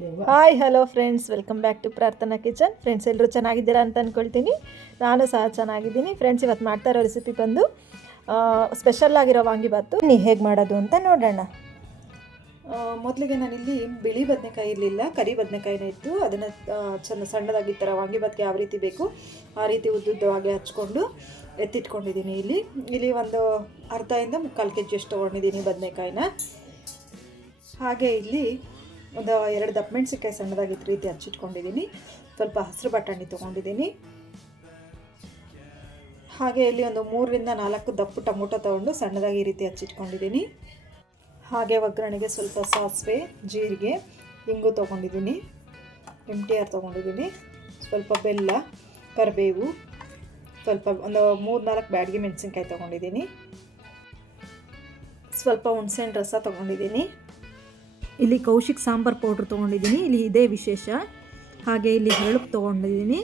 Hi hello friends, welcome back to Prarthana kitchen. Friends, ಎಲ್ಲರೂ ಚೆನ್ನಾಗಿದ್ದೀರಾ ಅಂತ ಅಂದ್ಕೊಳ್ತೀನಿ. ನಾನು ಸಹ ಚೆನ್ನಾಗಿದ್ದೀನಿ. ಫ್ರೆಂಡ್ಸ್, ಇವತ್ತು ಮಾಡ್ತಾ ಇರೋ ರೆಸಿಪಿ ಬಂದು ಸ್ಪೆಷಲ್ ಆಗಿರೋ ವಾಂಗಿಬಾತು. ಹೇಗೆ ಮಾಡೋದು ಅಂತ ನೋಡೋಣ. ಮೊದಲಿಗೆ ನಾನಿಲ್ಲಿ ಬಿಳಿ ಬದನೆಕಾಯಿ ಇರಲಿಲ್ಲ, ಕರಿ ಬದನೆಕಾಯಿನೇ ಇತ್ತು. ಅದನ್ನು ಸಣ್ಣದಾಗಿ ಈ ಥರ ವಾಂಗಿಬಾತ್ಗೆ ಯಾವ ರೀತಿ ಬೇಕು ಆ ರೀತಿ ಉದ್ದುದ್ದವಾಗಿ ಹಚ್ಕೊಂಡು ಎತ್ತಿಟ್ಕೊಂಡಿದ್ದೀನಿ. ಇಲ್ಲಿ ಒಂದು ಅರ್ಧದಿಂದ 3/4 kg ಅಷ್ಟು ತೊಗೊಂಡಿದ್ದೀನಿ ಬದನೆಕಾಯಿನ. ಹಾಗೆ ಇಲ್ಲಿ ಒಂದು 2 ದಪ್ಪ ಮೆಣಸಿನ್ಕಾಯಿ ಸಣ್ಣದಾಗಿ ಈ ರೀತಿ ಹಚ್ಚಿಟ್ಕೊಂಡಿದ್ದೀನಿ. ಸ್ವಲ್ಪ ಹಸಿರು ಬಟಾಣಿ ತೊಗೊಂಡಿದ್ದೀನಿ. ಹಾಗೆ ಇಲ್ಲಿ ಒಂದು 3ರಿಂದ 4 ದಪ್ಪ ಟೊಮೊಟೊ ತೊಗೊಂಡು ಸಣ್ಣದಾಗಿ ಈ ರೀತಿ ಹಚ್ಚಿಟ್ಕೊಂಡಿದ್ದೀನಿ. ಹಾಗೆ ಒಗ್ಗರಣೆಗೆ ಸ್ವಲ್ಪ ಸಾಸಿವೆ, ಜೀರಿಗೆ, ಇಂಗು ತೊಗೊಂಡಿದ್ದೀನಿ. MTR ತೊಗೊಂಡಿದ್ದೀನಿ. ಸ್ವಲ್ಪ ಬೆಲ್ಲ, ಕರಿಬೇವು, ಸ್ವಲ್ಪ ಒಂದು 3-4 ಬ್ಯಾಡಗಿ ಮೆಣಸಿನ್ಕಾಯಿ ತೊಗೊಂಡಿದ್ದೀನಿ. ಸ್ವಲ್ಪ ಹುಣಸೆಹಣ್ಣು ರಸ ತೊಗೊಂಡಿದ್ದೀನಿ. ಇಲ್ಲಿ ಕೌಶಿಕ್ ಸಾಂಬಾರ್ ಪೌಡ್ರ್ ತೊಗೊಂಡಿದ್ದೀನಿ. ಇಲ್ಲಿ ಇದೇ ವಿಶೇಷ. ಹಾಗೆ ಇಲ್ಲಿ ಹರಳುಪ್ಪು ತೊಗೊಂಡಿದ್ದೀನಿ.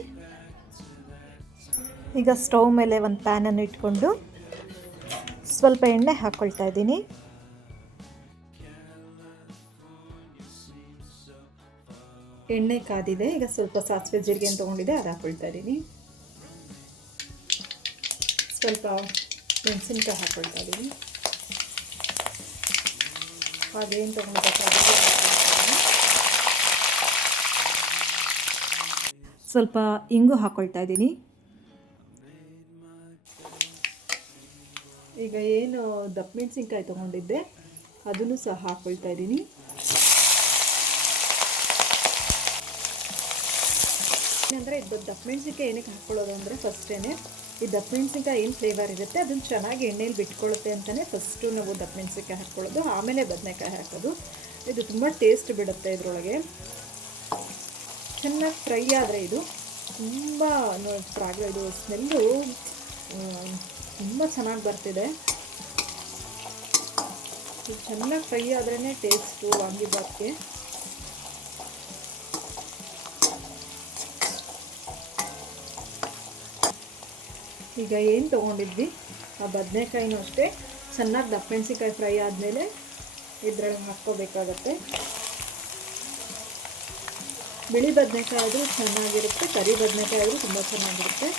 ಈಗ ಸ್ಟವ್ ಮೇಲೆ ಒಂದು ಪ್ಯಾನನ್ನು ಇಟ್ಕೊಂಡು ಸ್ವಲ್ಪ ಎಣ್ಣೆ ಹಾಕ್ಕೊಳ್ತಾ ಇದ್ದೀನಿ. ಎಣ್ಣೆ ಕಾದಿದೆ. ಈಗ ಸ್ವಲ್ಪ ಸಾಸಿವೆ ಜೀರಿಗೆ ತೊಗೊಂಡಿದ್ದೆ, ಅದು ಹಾಕ್ಕೊಳ್ತಾ ಇದ್ದೀನಿ. ಸ್ವಲ್ಪ ಮೆಣಸಿನ್ಕಾಯಿ ಹಾಕ್ಕೊಳ್ತಾ ಇದ್ದೀನಿ. ಹಾಗೇನು ತೊಗೊಂಡಿದ್ದೆ, ಸ್ವಲ್ಪ ಇಂಗು ಹಾಕ್ಕೊಳ್ತಾ ಇದ್ದೀನಿ. ಈಗ ಏನು ದಪ್ಪ ಮೆಣಸಿನ್ಕಾಯಿ ತೊಗೊಂಡಿದ್ದೆ ಅದನ್ನು ಸಹ ಹಾಕ್ಕೊಳ್ತಾ ಇದ್ದೀನಿ. ಏನಂದರೆ ಇದು ದಪ್ಪ ಮೆಣಸಿನ್ಕಾಯಿ ಏನಕ್ಕೆ ಹಾಕ್ಕೊಳ್ಳೋದು ಅಂದರೆ ಫಸ್ಟೇ ಈ ದಪ್ಪ ಮೆಣಸಿನ್ಕಾಯಿ ಏನು ಫ್ಲೇವರ್ ಇರುತ್ತೆ ಅದನ್ನು ಚೆನ್ನಾಗಿ ಎಣ್ಣೆಯಲ್ಲಿ ಬಿಟ್ಕೊಳ್ಳುತ್ತೆ ಅಂತಲೇ ಫಸ್ಟು ನಾವು ದಪ್ಪ ಮೆಣಸಿನ್ಕಾಯಿ ಹಾಕ್ಕೊಳ್ಳೋದು, ಆಮೇಲೆ ಬದನೆಕಾಯಿ ಹಾಕೋದು. ಇದು ತುಂಬ ಟೇಸ್ಟ್ ಬಿಡುತ್ತೆ. ಇದರೊಳಗೆ ಚೆನ್ನಾಗಿ ಫ್ರೈ ಆದರೆ ಇದು ತುಂಬ ಇದು ಸ್ಮೆಲ್ಲು ತುಂಬ ಚೆನ್ನಾಗಿ ಬರ್ತಿದೆ. ಇದು ಚೆನ್ನಾಗಿ ಫ್ರೈ ಆದ್ರೇ ಟೇಸ್ಟು ವಾಂಗಿಬಾತ್ಗೆ. ಈಗ ಏನು ತೊಗೊಂಡಿದ್ವಿ ಆ ಬದನೆಕಾಯಿನೂ ಅಷ್ಟೇ ಚೆನ್ನಾಗಿ ದಪ್ಪ ಮೆಣಸಿನ್ಕಾಯಿ ಫ್ರೈ ಆದಮೇಲೆ ಇದ್ರಲ್ಲಿ ಹಾಕ್ಕೋಬೇಕಾಗತ್ತೆ. ಬಿಳಿ ಬದನೆಕಾಯಿ ಆದರೂ ಚೆನ್ನಾಗಿರುತ್ತೆ, ಕರಿ ಬದನೆಕಾಯಿ ಆದರೂ ತುಂಬ ಚೆನ್ನಾಗಿರುತ್ತೆ.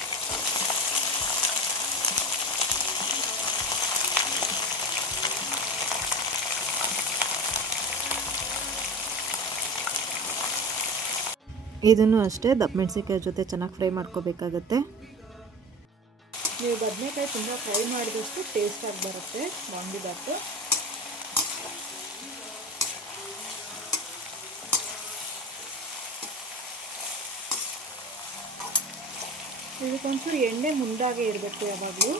ಇದನ್ನು ಅಷ್ಟೇ ದಪ್ಪ ಮೆಣಸಿನ್ಕಾಯಿ ಜೊತೆ ಚೆನ್ನಾಗಿ ಫ್ರೈ ಮಾಡ್ಕೋಬೇಕಾಗತ್ತೆ. ನೀವು ಬದನೆಕಾಯಿ ತುಂಬ ಫ್ರೈ ಮಾಡಿದಷ್ಟು ಟೇಸ್ಟಾಗಿ ಬರುತ್ತೆ ವಾಂಗಿಬಾತು. ಇದಕ್ಕೊಂಚೂರು ಎಣ್ಣೆ ಮುಂದಾಗೆ ಇರಬೇಕು ಯಾವಾಗಲೂ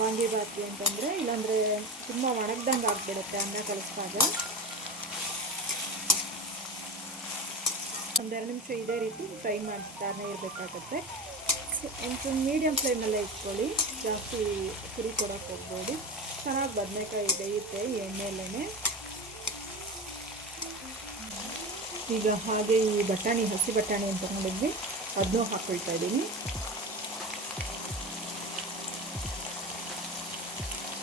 ವಾಂಗಿಬಾತ್ಗೆ ಅಂತಂದರೆ, ಇಲ್ಲಾಂದರೆ ತುಂಬ ಒಣಗ್ದಂಗೆ ಆಗಿಬಿಡುತ್ತೆ ಅನ್ನ ಕಳಿಸ್ದಾಗ. 1-2 ನಿಮಿಷ ಇದೇ ರೀತಿ ಫ್ರೈ ಮಾಡ್ತಾನೆ ಇರಬೇಕಾಗತ್ತೆ. ಒಂಚೂರು ಮೀಡಿಯಮ್ ಫ್ಲೇಮಲ್ಲೇ ಇಟ್ಕೊಳ್ಳಿ, ಜಾಸ್ತಿ ಕುರಿ ಕೊಡೋಕ್ಕೆ ಹೋಗ್ಬೋದು. ಚೆನ್ನಾಗಿ ಬದನೆಕಾಯಿ ಬೇಯುತ್ತೆ ಎಣ್ಣೆಯಲ್ಲೇ. ಈಗ ಹಾಗೆ ಈ ಬಟಾಣಿ, ಹಸಿ ಬಟಾಣಿ ಅಂತ ತಗೊಂಡಿದ್ವಿ, ಅದನ್ನೂ ಹಾಕ್ಕೊಳ್ತಾ ಇದ್ದೀನಿ.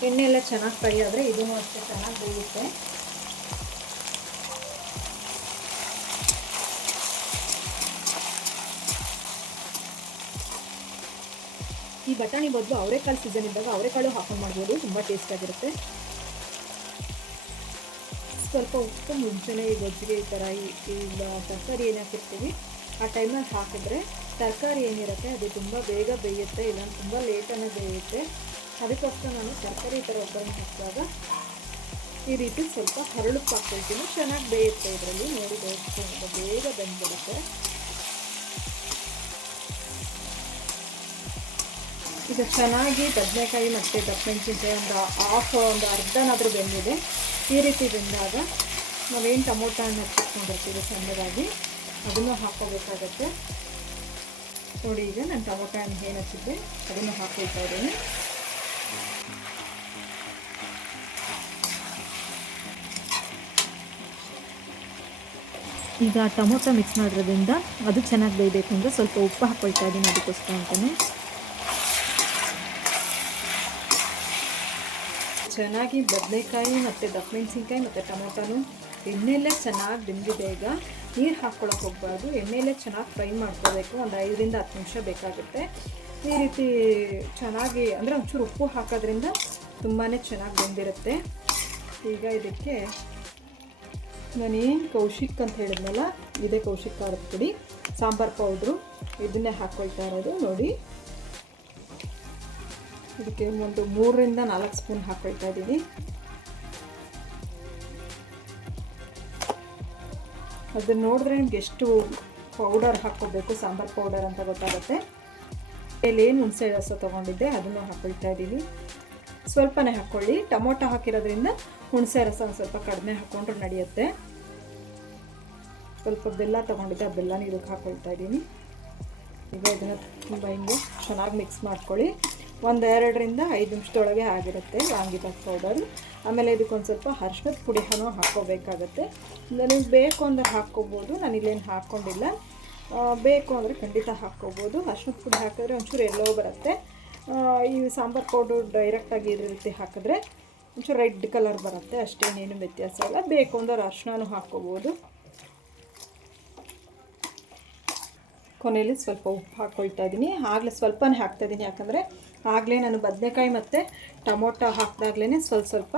ಎಣ್ಣೆ ಎಲ್ಲ ಚೆನ್ನಾಗಿ ಫ್ರೈ ಆದರೆ ಇದೂ ಅಷ್ಟೇ ಚೆನ್ನಾಗಿ ಬೇಯುತ್ತೆ. ಈ ಬಟಾಣಿ ಬದಲು ಅವರೆಕಾಳು ಸೀಸನ್ ಇದ್ದಾಗ ಅವರೆಕಾಳು ಹಾಕೊಂಡು ಮಾಡ್ಬೋದು, ತುಂಬ ಟೇಸ್ಟಾಗಿರುತ್ತೆ. ಸ್ವಲ್ಪ ಉಪ್ಪು ಮುಂಚೆನೇ ಈ ಗೊಜ್ಜಿಗೆ ಈ ಥರ ಈಗ ತರಕಾರಿ ಏನು ಹಾಕಿರ್ತೀವಿ ಆ ಟೈಮಲ್ಲಿ ಹಾಕಿದ್ರೆ ತರಕಾರಿ ಏನಿರುತ್ತೆ ಅದು ತುಂಬ ಬೇಗ ಬೇಯುತ್ತೆ, ಇಲ್ಲ ತುಂಬ ಲೇಟನ್ನು ಬೇಯುತ್ತೆ. ಅದಕ್ಕೋಸ್ಕರ ನಾನು ತರಕಾರಿ ಈ ಥರ ಒಗ್ಗರಣೆ ಹಾಕಿದಾಗ ಈ ರೀತಿ ಸ್ವಲ್ಪ ಹರಳುಪ್ಪು ಹಾಕ್ಕೊಳ್ತೀನಿ. ಚೆನ್ನಾಗಿ ಬೇಯುತ್ತೆ ಇದರಲ್ಲಿ. ನೋಡಿ, ಬೇಗ ಬೆಂದ್ಬಿಡುತ್ತೆ. ಈಗ ಚೆನ್ನಾಗಿ ಬದನೆಕಾಯಿ ಮತ್ತು ದಪ್ಪ ಮೆಣಸಿನ್ಕಾಯಿ ಒಂದು ಅರ್ಧನಾದರೂ ಬೆಂದಿದೆ. ಈ ರೀತಿ ಬೆಂದಾಗ ನಾವೇನು ಟೊಮೊಟೊ ಹಣ್ಣು ಹಚ್ಚಿಟ್ಕೊಂಡಿರ್ತೀವಿ ಸಣ್ಣದಾಗಿ ಅದನ್ನು ಹಾಕ್ಕೋಬೇಕಾಗತ್ತೆ. ನೋಡಿ, ಈಗ ನಾನು ಟೊಮೊಟೊ ಹಣ್ಣು ಏನು ಹಚ್ಚಿದ್ದೆ ಅದನ್ನು ಹಾಕ್ಕೊಳ್ತಾ ಇದ್ದೀನಿ. ಈಗ ಟೊಮೊಟೊ ಮಿಕ್ಸ್ ಮಾಡೋದ್ರಿಂದ ಅದು ಚೆನ್ನಾಗಿ ಬೇಯಬೇಕು ಅಂದರೆ ಸ್ವಲ್ಪ ಉಪ್ಪು ಹಾಕ್ಕೊಳ್ತಾ ಇದ್ದೀನಿ, ಅದಕ್ಕೋಸ್ಕರ ಅಂತಲೇ. ಚೆನ್ನಾಗಿ ಬದನೆಕಾಯಿ ಮತ್ತು ದಪ್ಪ ಮೆಣಸಿನ್ಕಾಯಿ ಮತ್ತು ಟೊಮೊಟೊನು ಎಣ್ಣೆಯಲ್ಲೇ ಚೆನ್ನಾಗಿ ಬೆಂದಿದೆ. ಈಗ ನೀರು ಹಾಕ್ಕೊಳಕ್ಕೆ ಹೋಗಬಾರ್ದು, ಎಣ್ಣೆಯಲ್ಲೇ ಚೆನ್ನಾಗಿ ಫ್ರೈ ಮಾಡ್ಕೋಬೇಕು. ಒಂದು 5ರಿಂದ 10 ನಿಮಿಷ ಬೇಕಾಗುತ್ತೆ. ಈ ರೀತಿ ಚೆನ್ನಾಗಿ ಅಂದರೆ ಒಂಚೂರು ಉಪ್ಪು ಹಾಕೋದ್ರಿಂದ ತುಂಬಾ ಚೆನ್ನಾಗಿ ಬೆಂದಿರುತ್ತೆ. ಈಗ ಇದಕ್ಕೆ ನಾನೇನು ಕೌಶಿಕ್ ಅಂತ ಹೇಳಿದ್ನಲ್ಲ, ಇದೇ ಕೌಶಿಕ್ ಖಾರದ ಪುಡಿ, ಸಾಂಬಾರು ಪೌಡ್ರು, ಇದನ್ನೇ ಹಾಕ್ಕೊಳ್ತಾ ಇರೋದು ನೋಡಿ. ಇದಕ್ಕೆ ಒಂದು 3ರಿಂದ 4 ಸ್ಪೂನ್ ಹಾಕ್ಕೊಳ್ತಾ ಇದ್ದೀನಿ. ಅದನ್ನು ನೋಡಿದ್ರೆ ನಿಮ್ಗೆ ಎಷ್ಟು ಪೌಡರ್ ಹಾಕ್ಕೋಬೇಕು, ಸಾಂಬಾರು ಪೌಡರ್ ಅಂತ ಗೊತ್ತಾಗುತ್ತೆ. ಏನು ಹುಣಸೆ ರಸ ತೊಗೊಂಡಿದ್ದೆ ಅದನ್ನು ಹಾಕ್ಕೊಳ್ತಾ ಇದ್ದೀನಿ. ಸ್ವಲ್ಪನೇ ಹಾಕ್ಕೊಳ್ಳಿ, ಟೊಮೊಟೊ ಹಾಕಿರೋದ್ರಿಂದ ಹುಣಸೆ ರಸ ಒಂದು ಸ್ವಲ್ಪ ಕಡಿಮೆ ಹಾಕ್ಕೊಂಡ್ರೆ ನಡೆಯುತ್ತೆ. ಸ್ವಲ್ಪ ಬೆಲ್ಲ ತೊಗೊಂಡಿದ್ದೆ, ಆ ಬೆಲ್ಲ ನೀರಿಗೆ ಹಾಕ್ಕೊಳ್ತಾ ಇದ್ದೀನಿ. ಈಗ ಇದನ್ನು ತುಂಬ ಹಿಂಗೆ ಚೆನ್ನಾಗಿ ಮಿಕ್ಸ್ ಮಾಡ್ಕೊಳ್ಳಿ. 1-2ರಿಂದ 5 ನಿಮಿಷದೊಳಗೆ ಆಗಿರುತ್ತೆ ವಾಂಗಿಬಾತ್ ಪೌಡರು. ಆಮೇಲೆ ಇದಕ್ಕೊಂದು ಸ್ವಲ್ಪ ಅರಿಶಿಣದ ಪುಡಿ ಹಾಕ್ಕೋಬೇಕಾಗತ್ತೆ. ನನಗೆ ಬೇಕು ಅಂದರೆ ಹಾಕ್ಕೋಬೋದು, ನಾನು ಇಲ್ಲೇನು ಹಾಕ್ಕೊಂಡಿಲ್ಲ. ಬೇಕು ಅಂದರೆ ಖಂಡಿತ ಹಾಕ್ಕೋಬೋದು. ಅರಿಶಿಣದ ಪುಡಿ ಹಾಕಿದ್ರೆ ಒಂಚೂರು ಎಲ್ಲೋ ಬರುತ್ತೆ. ಈ ಸಾಂಬಾರು ಪೌಡ್ರು ಡೈರೆಕ್ಟಾಗಿ ಇದ್ರ ರೀತಿ ಹಾಕಿದ್ರೆ ಒಂಚೂರು ರೆಡ್ ಕಲರ್ ಬರುತ್ತೆ, ಅಷ್ಟೇನೇನು ವ್ಯತ್ಯಾಸ ಇಲ್ಲ. ಬೇಕು ಅಂದ್ರೆ ಅರಿಶಿಣನೂ ಹಾಕ್ಕೋಬೋದು. ಕೊನೆಯಲ್ಲಿ ಸ್ವಲ್ಪ ಉಪ್ಪು ಹಾಕ್ಕೊಳ್ತಾ ಇದ್ದೀನಿ. ಆಗಲೇ ಸ್ವಲ್ಪನೇ ಹಾಕ್ತಾಯಿದ್ದೀನಿ, ಯಾಕಂದರೆ ಆಗಲೇ ನಾನು ಬದನೆಕಾಯಿ ಮತ್ತು ಟೊಮೊಟೊ ಹಾಕಿದಾಗ್ಲೇ ಸ್ವಲ್ಪ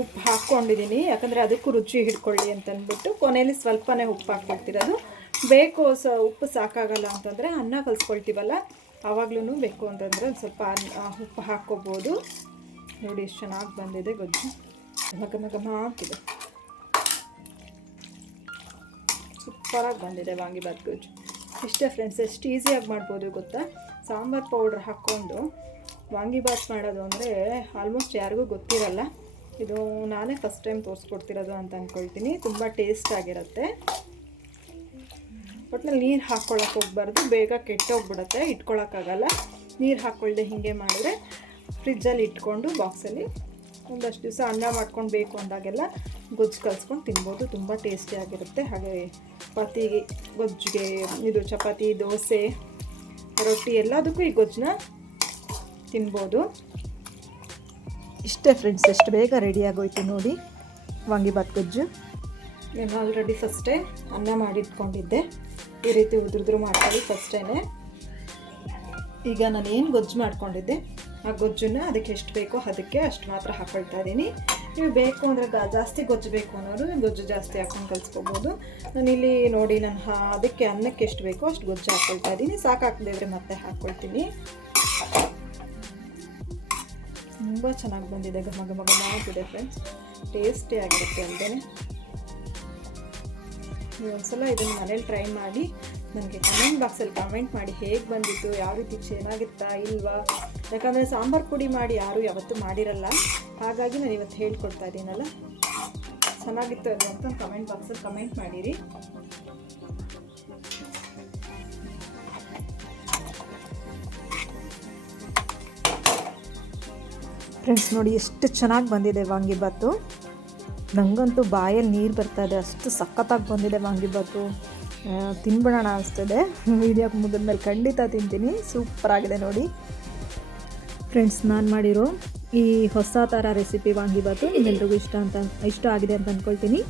ಉಪ್ಪು ಹಾಕ್ಕೊಂಡಿದ್ದೀನಿ, ಯಾಕಂದರೆ ಅದಕ್ಕೂ ರುಚಿ ಹಿಡ್ಕೊಳ್ಳಿ ಅಂತಂದ್ಬಿಟ್ಟು ಕೊನೆಯಲ್ಲಿ ಸ್ವಲ್ಪನೇ ಉಪ್ಪು ಹಾಕ್ಕೊಳ್ತಿರೋದು. ಬೇಕು ಉಪ್ಪು ಸಾಕಾಗಲ್ಲ ಅಂತಂದರೆ ಅನ್ನ ಕಲಿಸ್ಕೊಳ್ತೀವಲ್ಲ, ಆವಾಗ್ಲೂ ಬೇಕು ಅಂತಂದರೆ ಒಂದು ಸ್ವಲ್ಪ ಉಪ್ಪು ಹಾಕ್ಕೋಬೋದು. ನೋಡಿ ಎಷ್ಟು ಚೆನ್ನಾಗಿ ಬಂದಿದೆ ಗೊಜ್ಜು, ಘಮ ಹಾಕಿದೆ, ಸೂಪರಾಗಿ ಬಂದಿದೆ ವಾಂಗಿಬಾತ್ ಗೊಜ್ಜು. ಇಷ್ಟೇ ಫ್ರೆಂಡ್ಸ್, ಎಷ್ಟು ಈಸಿಯಾಗಿ ಮಾಡ್ಬೋದು ಗೊತ್ತಾ. ಸಾಂಬಾರು ಪೌಡ್ರ್ ಹಾಕ್ಕೊಂಡು ವಾಂಗಿಬಾತ್ ಮಾಡೋದು ಅಂದರೆ ಆಲ್ಮೋಸ್ಟ್ ಯಾರಿಗೂ ಗೊತ್ತಿರಲ್ಲ. ಇದು ನಾನೇ ಫಸ್ಟ್ ಟೈಮ್ ತೋರಿಸ್ಕೊಡ್ತಿರೋದು ಅಂತ ಅಂದ್ಕೊಳ್ತೀನಿ. ತುಂಬ ಟೇಸ್ಟ್ ಆಗಿರುತ್ತೆ. ಒಟ್ಟಿನಲ್ಲಿ ನೀರು ಹಾಕ್ಕೊಳಕ್ಕೆ ಹೋಗ್ಬಾರ್ದು, ಬೇಗ ಕೆಟ್ಟೋಗ್ಬಿಡುತ್ತೆ, ಇಟ್ಕೊಳಕ್ಕಾಗಲ್ಲ. ನೀರು ಹಾಕ್ಕೊಳ್ದೆ ಹೀಗೆ ಮಾಡಿದ್ರೆ ಫ್ರಿಜ್ಜಲ್ಲಿ ಇಟ್ಕೊಂಡು ಬಾಕ್ಸಲ್ಲಿ ಒಂದಷ್ಟು ದಿವಸ ಅನ್ನ ಮಾಡ್ಕೊಂಡು ಬೇಕು ಅಂದಾಗೆಲ್ಲ ಗೊಜ್ಜು ಕಲಿಸ್ಕೊಂಡು ತಿನ್ಬೋದು. ತುಂಬ ಟೇಸ್ಟಿಯಾಗಿರುತ್ತೆ. ಹಾಗೆ ಚಪಾತಿ ಗೊಜ್ಜಿಗೆ, ಇದು ಚಪಾತಿ, ದೋಸೆ, ರೊಟ್ಟಿ ಎಲ್ಲದಕ್ಕೂ ಈ ಗೊಜ್ಜನ್ನ ತಿನ್ಬೋದು. ಇಷ್ಟೇ ಫ್ರೆಂಡ್ಸ್, ಎಷ್ಟು ಬೇಗ ರೆಡಿಯಾಗೋಯ್ತು ನೋಡಿ ವಾಂಗಿಬಾತ್ ಗೊಜ್ಜು. ನಾನು ಆಲ್ರೆಡಿ ಫಸ್ಟೇ ಅನ್ನ ಮಾಡಿಟ್ಕೊಂಡಿದ್ದೆ. ಈ ರೀತಿ ಉದುರು ಮಾಡ್ಕೊಳ್ಳಿ ಫಸ್ಟೇ. ಈಗ ನಾನು ಏನು ಗೊಜ್ಜು ಮಾಡ್ಕೊಂಡಿದ್ದೆ ಆ ಗೊಜ್ಜನ್ನು ಅದಕ್ಕೆ ಎಷ್ಟು ಬೇಕೋ ಅದಕ್ಕೆ ಅಷ್ಟು ಮಾತ್ರ ಹಾಕ್ಕೊಳ್ತಾ ಇದ್ದೀನಿ. ನೀವು ಬೇಕು ಅಂದರೆ ಜಾಸ್ತಿ ಗೊಜ್ಜು ಬೇಕು ಅನ್ನೋರು ಗೊಜ್ಜು ಜಾಸ್ತಿ ಹಾಕ್ಕೊಂಡು ಕಲಿಸ್ಕೋಬೋದು. ನಾನಿಲ್ಲಿ ನೋಡಿ ನಾನು ಅದಕ್ಕೆ ಅನ್ನಕ್ಕೆ ಎಷ್ಟು ಬೇಕೋ ಅಷ್ಟು ಗೊಜ್ಜು ಹಾಕ್ಕೊಳ್ತಾ ಇದ್ದೀನಿ. ಸಾಕಾಗದೇ ಇದ್ದರೆ ಮತ್ತೆ ಹಾಕ್ಕೊಳ್ತೀನಿ. ತುಂಬ ಚೆನ್ನಾಗಿ ಬಂದಿದೆ, ಘಮ ಆಗ್ತಿದೆ ಫ್ರೆಂಡ್ಸ್, ಟೇಸ್ಟಿಯಾಗಿರುತ್ತೆ ಅಲ್ಲದೆ. ನೀವು ಒಂದ್ಸಲ ಇದನ್ನು ಮನೇಲಿ ಟ್ರೈ ಮಾಡಿ ನನಗೆ ಕಮೆಂಟ್ ಬಾಕ್ಸಲ್ಲಿ ಕಮೆಂಟ್ ಮಾಡಿ ಹೇಗೆ ಬಂದಿತ್ತು, ಯಾವ ರೀತಿ ಚೆನ್ನಾಗಿತ್ತಾ ಇಲ್ವಾ. ಯಾಕಂದರೆ ಸಾಂಬಾರು ಪುಡಿ ಮಾಡಿ ಯಾರೂ ಯಾವತ್ತೂ ಮಾಡಿರಲ್ಲ, ಹಾಗಾಗಿ ನಾನು ಇವತ್ತು ಹೇಳ್ಕೊಡ್ತಾ ಇದ್ದೀನಲ್ಲ. ಚೆನ್ನಾಗಿತ್ತು ಅದು ಅಂತ ಕಮೆಂಟ್ ಬಾಕ್ಸಲ್ಲಿ ಕಮೆಂಟ್ ಮಾಡಿರಿ. ಫ್ರೆಂಡ್ಸ್ ನೋಡಿ ಎಷ್ಟು ಚೆನ್ನಾಗಿ ಬಂದಿದೆ ವಾಂಗಿಬಾತು. ನನಗಂತೂ ಬಾಯಲ್ಲಿ ನೀರು ಬರ್ತಾಯಿದೆ, ಅಷ್ಟು ಸಖತ್ತಾಗಿ ಬಂದಿದೆ ವಾಂಗಿಬಾತು. ತಿನ್ಬಿಡೋಣ ಅನಿಸ್ತದೆ. ವೀಡಿಯೋ ಮುಗಿದ್ಮೇಲೆ ಖಂಡಿತ ತಿಂತೀನಿ. ಸೂಪರಾಗಿದೆ ನೋಡಿ ಫ್ರೆಂಡ್ಸ್. ನಾನು ಮಾಡಿರೋ ಈ ಹೊಸ ಥರ ರೆಸಿಪಿ ವಾಂಗಿಬಾತು ನಿಮ್ಮೆಲ್ರಿಗೂ ಇಷ್ಟ ಆಗಿದೆ ಅಂತ ಅಂದ್ಕೊಳ್ತೀನಿ.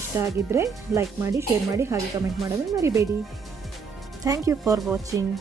ಇಷ್ಟ ಆಗಿದ್ದರೆ ಲೈಕ್ ಮಾಡಿ, ಶೇರ್ ಮಾಡಿ, ಹಾಗೆ ಕಮೆಂಟ್ ಮಾಡೋದನ್ನು ಮರಿಬೇಡಿ. Thank you for watching.